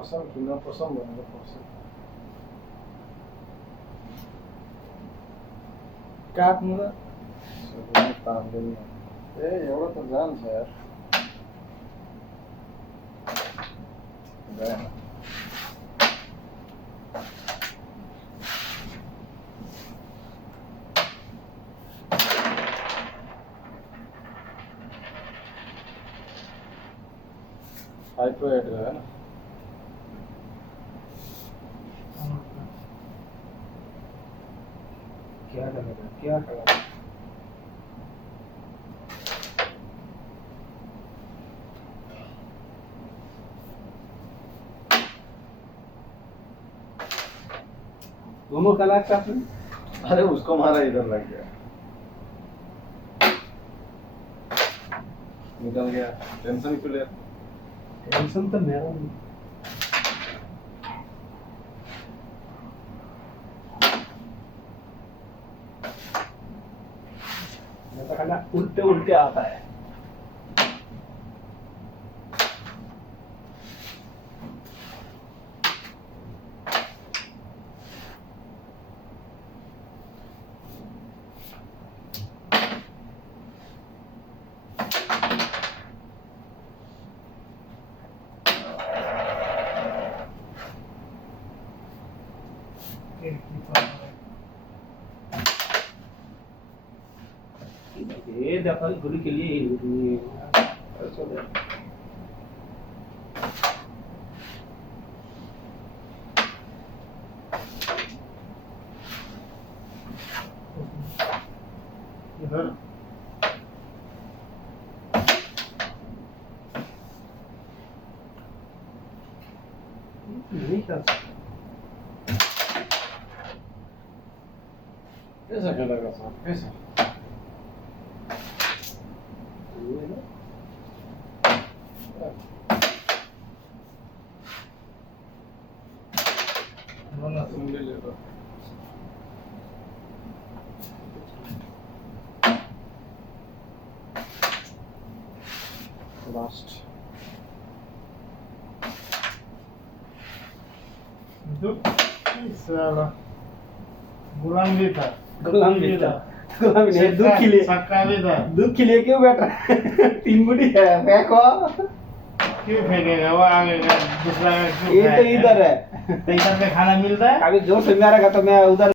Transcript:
पसंद कितना पसंद है पसंद काट मुझे सगळं तांदूळ ए एवढं तर जाण यार जाय ना हाइड्रोएट है ना क्या करेगा क्या करेगा दोनों कलाक का अरे उसको मारा इधर लग गया निकल गया टेंशन क्यों ले टेंशन तो मेरा नहीं मैं तो खाना उल्टे उल्टे आता है ये देखो गुरु के लिए इधर नहीं कर कैसा खेलेगा साहब कैसा ना सुन ले तो लास्ट साला गुलाम भी था गुलाम नहीं दुख के लिए सक्का भी था दुख के लिए क्यों बैठ रहा है तीन बुढ़ी है फेंको क्यों फेंकेगा वो आगे का दूसरा क्यों ये तो खाएगा? इधर है तो इधर में खाना मिलता है अभी जोर से मारेगा तो मैं उधर